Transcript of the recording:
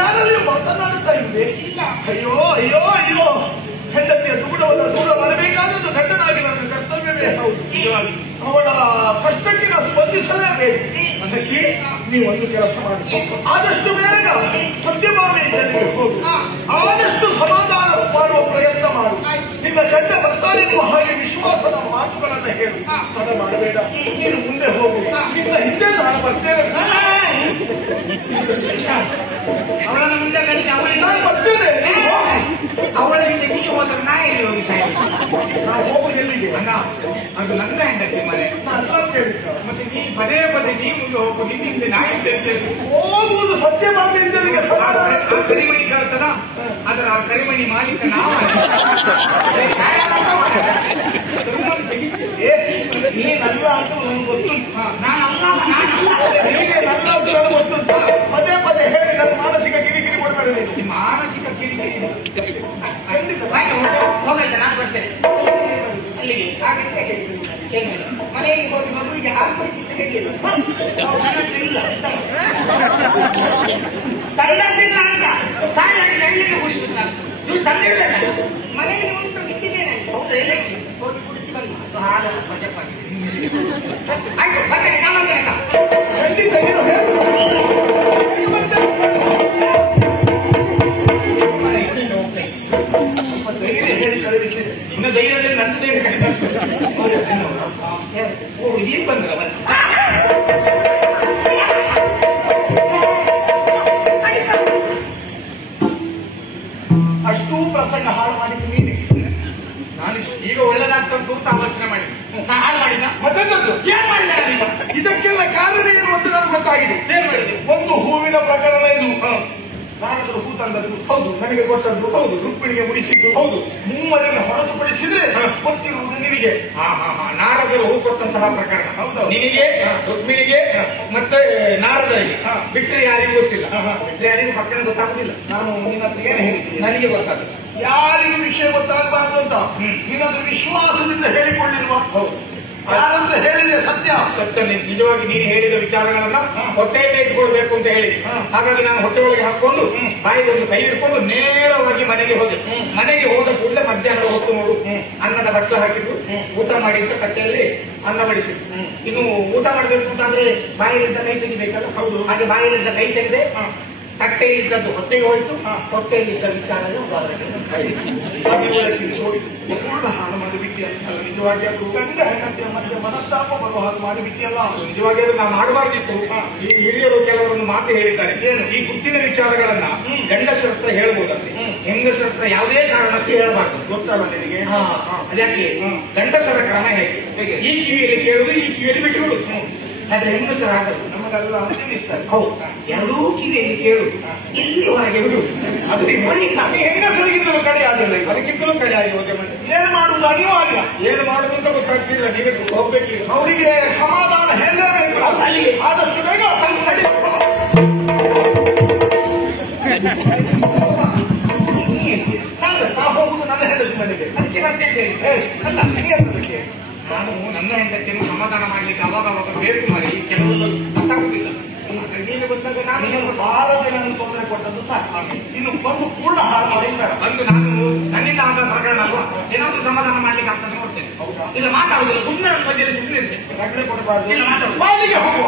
ಯಾರಲ್ಲಿ ಮಾತನಾಡುತ್ತಾ ಇವೆ? ಅಯ್ಯೋ ಅಯ್ಯೋ ಅಯ್ಯೋ, ಹೆಂಡತಿಯ ದೂರವನ್ನು ದೂರ ಮಾಡಬೇಕಾದದ್ದು ಗಂಡನಾಗಿ ನನ್ನ ಕರ್ತವ್ಯವೇ ಹೌದು. ಅವಳ ಕಷ್ಟಕ್ಕೆ ನಾವು ಸ್ಪಂದಿಸಲೇಬೇಕು. ಸಖಿ, ನೀವೊಂದು ಕೆಲಸ ಮಾಡಿ, ಆದಷ್ಟು ಬೇಗ ಸತ್ಯಭಾಮೆಯಲ್ಲಿ ಹೋಗು, ಆದಷ್ಟು ಸಮಾಧಾನ ಮಾಡುವ ಪ್ರಯತ್ನ ಮಾಡು. ನಿನ್ನ ಗಂಡ ಬರ್ತಾನೆನ್ನುವ ಹಾಗೆ ವಿಶ್ವಾಸದ ಮಾತುಗಳನ್ನು ಹೇಳು. ತಡ ಮಾಡಬೇಡ, ನೀನು ಮುಂದೆ ಹೋಗು, ನಿನ್ನ ಹಿಂದೆ ನಾನು ಬರ್ತೇನೆ. ಅವಳನ್ನು ಮುಂದೆ ಕಳಿಸಿ ನಾನು ಬರ್ತೇನೆ. ಅವಳ ಹಿಂದೆ ಹೀಗೆ ಹೋದ್ರೆ ನಾ ಎಲ್ಲಿ ಹೋಗಿ ನಾವು ಹೋಗುದು ಎಲ್ಲಿಗೆ? ಅಣ್ಣ, ಅದು ನನ್ನ ಹೆಂಡತಿ ಮನೆ. ಮತ್ತೆ ನೀ ಪದೇ ಪದೇ ನೀ ಮುಂದೆ ಹೋಗು, ನಿನ್ನ ಹಿಂದೆ ನಾ ಹಿಂದೆ ಹೋಗುವುದು ಸತ್ಯಭಾಮೆಯರಿಗೆ ಸಮಾಧಾನ. ಕರಿಮಣಿ ಕೇಳ್ತದ, ಅದರ ಆ ಕರಿಮಣಿ ಮಾಲೀಕ ನಾವು. ನೀನಲ್ಲ ಅಂತ ನನಗೆ ಗೊತ್ತುಂಟು. ನಾನಲ್ಲ ಹೀಗೆ ನನ್ನ ಅಂತ ನನಗೆ ಗೊತ್ತುಂಟು. ಪದೇ ಪದೇ ಹೇಳಿ ನನ್ನ ಮಾನಸಿಕ ಕಿರಿಕಿರಿ ಕೊಡಬೇಡ. ನೀನು ಮಾನಸಿಕ ಕಿರಿಕಿರಿ ಖಂಡಿತ ಹೋಗಲ್ಲ, ನಾನು ಬರ್ತೇನೆ ಅಲ್ಲಿಗೆ. ಮನೆಗೆ ಹೋಗಿ ಮಗುವಿಗೆ ಹಾಲು ಕುಡಿಸಿದ್ದು ಹೇಳಿಲ್ಲ, ತಂದಿಲ್ಲ ಅಂತ ತಾಯಿ ನೈಲಿಗೆ ಕುಡಿಸುತ್ತ ನೀವು ತಂದಿಲ್ಲ. ಮನೆಯಲ್ಲಿ ಉಂಟು ಇಟ್ಟಿದ್ದೇನೆ. ಹೌದು, ಎಲ್ಲಕ್ಕೆ ಹೋಗಿ ಕುಡಿಸಿ ಬಂದು ಹಾಲು ಮಜಪ್ಪಾಗಿ ಆಯ್ತು. ಬರ್ತೇನೆ, ನಾನು ಖಂಡಿತ ಏನು ಹೇಳು. ಧೈರ್ಯ ಹೇಳಿ ಕಳುಹಿಸಿದೆ. ಇನ್ನು ಧೈರ್ಯದಲ್ಲಿ ನನ್ನ ಧೈರ್ಯ ಕಡಿಮೆ. ಈಗ ಬಂದ್ರಲ್ಲ ಅಷ್ಟೂ ಪ್ರಸಂಗ ಹಾಳು ಮಾಡಿದ್ದು ನೀನೆ. ನಾನು ಈಗ ಒಳ್ಳೆದಾಗ್ತಾ ಅಂತ ಆಲೋಚನೆ ಮಾಡಿ ಹಾಳು ಮಾಡಿದ. ಮತ್ತೊಂದು ಏನ್ ಮಾಡಿದ ನೀವು? ಇದಕ್ಕೆಲ್ಲ ಕಾರಣ ಏನು ಅಂತ ನನಗೆ ಗೊತ್ತಾಗಿದೆ. ಏನ್ ಮಾಡಿದೆ? ಒಂದು ಹೂವಿನ ಪ್ರಕರಣ ಇದು. ನಾರದರು ಹೂ ತಂದದ್ದು ಹೌದು, ನನಗೆ ಕೊಟ್ಟದ್ದು ಹೌದು, ರುಕ್ಮಿಣಿಗೆ ಮುಡಿಸಿದ್ದು ಹೌದು. ಮೂವರನ್ನು ಹೊರತುಪಡಿಸಿದ್ರೆ ಗೊತ್ತಿರುವುದು ನಿನಗೆ. ನಾರದರು ಹೂ ಕೊಟ್ಟಂತಹ ಪ್ರಕರಣ ಹೌದು. ನಿನಗೆ, ರುಕ್ಮಿಣಿಗೆ ಮತ್ತೆ ನಾರದರಿಗೆ ಬಿಟ್ಟರೆ ಯಾರಿಗೂ ಗೊತ್ತಿಲ್ಲ. ಬಿಟ್ಟರೆ ಯಾರಿಗೂ ಪಕ್ಕನ ಗೊತ್ತಾಗುದಿಲ್ಲ. ನಾನು ನಿನ್ನ ಹತ್ರ ಏನು ಹೇಳಿದ್ದೀನಿ? ನನಗೆ ಗೊತ್ತಾಗುತ್ತೆ. ಯಾರಿಗೂ ವಿಷಯ ಗೊತ್ತಾಗಬಾರ್ದು ಅಂತ ನೀನೊಂದು ವಿಶ್ವಾಸದಿಂದ ಹೇಳಿಕೊಳ್ಳಿರುವ. ಹೌದು, ಯಾರಂದ್ರೆ ಹೇಳಿದೆ ಸತ್ಯ. ಸತ್ಯ. ನಿಜವಾಗಿ ನೀನು ಹೇಳಿದ ವಿಚಾರಗಳನ್ನ ಹೊಟ್ಟೆಯಲ್ಲಿ ಇಟ್ಕೊಳ್ಬೇಕು ಅಂತ ಹೇಳಿ, ಹಾಗಾಗಿ ನಾನು ಹೊಟ್ಟೆ ಒಳಗೆ ಹಾಕೊಂಡು ಬಾಯಿಗೆ ಒಂದು ಕೈ ಹಿಡ್ಕೊಂಡು ನೇರವಾಗಿ ಮನೆಗೆ ಹೋದೆ. ಮನೆಗೆ ಹೋದ ಕೂಡಲೇ ಮಧ್ಯಾಹ್ನದ ಹೊತ್ತು ನೋಡು, ಅನ್ನದ ಬಟ್ಲು ಹಾಕಿದ್ದು ಊಟ ಮಾಡಿದ್ದ ಕಟ್ಟೆಯಲ್ಲಿ ಅನ್ನ ಬಡಿಸಿದ್ದು. ಇನ್ನು ಊಟ ಮಾಡಬೇಕು ಅಂತಂದ್ರೆ ಬಾಯಿಲಿದ್ದ ಕೈ ತೆಗಿಬೇಕಲ್ಲ. ಹೌದು, ಹಾಗೆ ಬಾಯಿಲಿದ್ದ ಕೈ ತೆಗೆದೆ. ತಟ್ಟೆಯಲ್ಲಿದ್ದದ್ದು ಹೊಟ್ಟೆಗೆ ಹೋಯ್ತು, ಹೊಟ್ಟೆಯಲ್ಲಿದ್ದ ವಿಚಾರ ಪೂರ್ಣ ಹಾಳು ಮಾಡಿಬಿಟ್ಟಿಯಲ್ಲ. ನಿಜವಾಗಿ ಅದು ಗಂಡ ಹೆಂಡತಿಯ ಮಧ್ಯೆ ಮನಸ್ತಾಪ ಬರುವ ಹಾಗೆ ಮಾಡಿಬಿಟ್ಟಿಯಲ್ಲ. ನಿಜವಾಗಿ ಅದು ನಾವು ಮಾಡಬಾರ್ದಿತ್ತು. ಈ ಹಿರಿಯರು ಕೆಲವರನ್ನು ಮಾತು ಹೇಳಿದ್ದಾರೆ. ಏನು? ಈ ಗುಟ್ಟಿನ ವಿಚಾರಗಳನ್ನ ಗಂಡಸರ ಹತ್ರ ಹೇಳ್ಬೋದಂತೆ, ಹೆಂಗಸರ ಹತ್ರ ಯಾವುದೇ ಕಾರಣಕ್ಕೆ ಹೇಳ್ಬಾರ್ದು. ಗೊತ್ತಲ್ಲ ನಿನಗೆ? ಅದಕ್ಕೆ ಗಂಡಸರ ಕ್ರಮ ಹೇಗೆ? ಈ ಕಿವಿಯಲ್ಲಿ ಕೇಳುದು, ಈ ಕಿವಿಯಲ್ಲಿ ಬಿಟ್ಟು ಬಿಡುದು. ಆದ್ರೆ ಹೆಂಗಸರ ಆಗದು. ನಮಗೆಲ್ಲ ಅಂತಿಸ್ತಾರೆ. ಹೌದು, ಎರಡೂ ಕಿವಿಯಲ್ಲಿ ಕೇಳುದು, ಇಲ್ಲಿ ಹೊರಗೆ ಬಿಡುದು. ಅದು ಹೆಂಗಸರಿಗಿಂತಲೂ ಕಡೆ ಆಗಿಲ್ಲ. ಅದಕ್ಕಿಂತಲೂ ಕಡೆ ಆಗಿ ಹೋಗಿ ಏನು ಮಾಡುವುದು ಅನಿವಾರ್ಯ. ಏನು ಮಾಡುದು ಅಂತ ಗೊತ್ತಾಗ್ತಿಲ್ಲ. ನೀವೇ ಹೋಗ್ಬೇಕಿಲ್ಲ. ಅವರಿಗೆ ಸಮಾಧಾನ ಹೇಳಬೇಕು. ಅಲ್ಲಿಗೆ ಆದಷ್ಟು ಬೇಗ ಹೋಗುದು ನನ್ನ ಹೆಂಡತಿ ಮನೆಗೆ. ಅದಕ್ಕೆ ಮತ್ತೆ ಅಲ್ಲ ಸರಿಯಾದಕ್ಕೆ ನಾನು ನನ್ನ ಹೆಂಡತಿಯನ್ನು ಸಮಾಧಾನ ಮಾಡ್ಲಿಕ್ಕೆ ಅವಾಗ ಬೇಕು ಮಾಡಿ ಕೆಲವರು ಗೊತ್ತಾಗುದಿಲ್ಲ. ನೀನು ಗೊತ್ತಾಗ ನಾನು ಬಹಳ ದಿನ ತೊಂದರೆ ಕೊಟ್ಟದ್ದು ಸಾಕು. ಇನ್ನು ಬಂದು ಪೂರ್ಣ ಹಾಳು ಮಾಡಿದ್ದಾರೆ. ಬಂದು ನಾನು ನನ್ನಿಂದ ಆದ ಪ್ರಕರಣ ಅಲ್ವಾ, ಏನಾದ್ರೂ ಸಮಾಧಾನ ಮಾಡ್ಲಿಕ್ಕೆ ಆಗ್ತದೆ ನೋಡ್ತೇನೆ. ಇಲ್ಲ ಮಾತಾಡುದಿಲ್ಲ, ಸುಮ್ಮನೆ ಮಧ್ಯದಲ್ಲಿ ಸುಮ್ಮನೆ ಇರ್ತೇನೆ. ರಗಳೆ ಕೊಡಬಾರ್ದು. ಇಲ್ಲ ಮಾತಾಡುದು. ಹೋಗುವ